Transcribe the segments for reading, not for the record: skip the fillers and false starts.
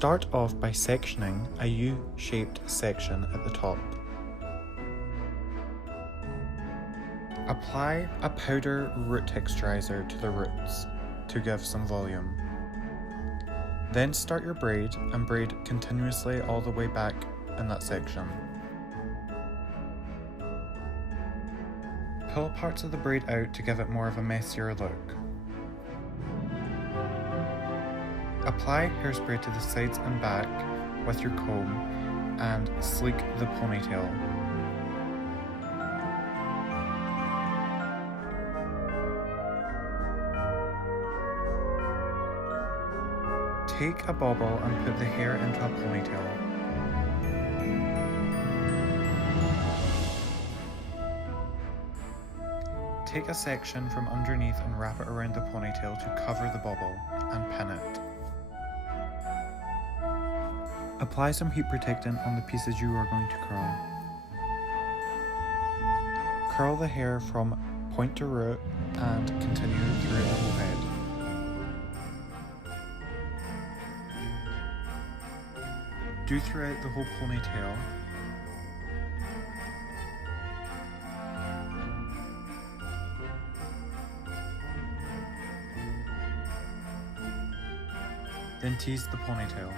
Start off by sectioning a U-shaped section at the top. Apply a powder root texturizer to the roots to give some volume. Then start your braid and braid continuously all the way back in that section. Pull parts of the braid out to give it more of a messier look. Apply hairspray to the sides and back with your comb and sleek the ponytail. Take a bobble and put the hair into a ponytail. Take a section from underneath and wrap it around the ponytail to cover the bobble and pin it. Apply some heat protectant on the pieces you are going to curl. Curl the hair from point to root and continue through the whole head. Do throughout the whole ponytail. Then tease the ponytail.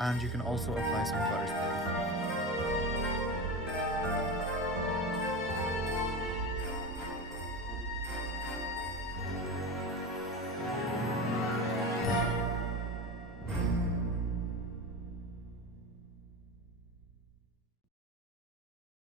And you can also apply some glitter spray.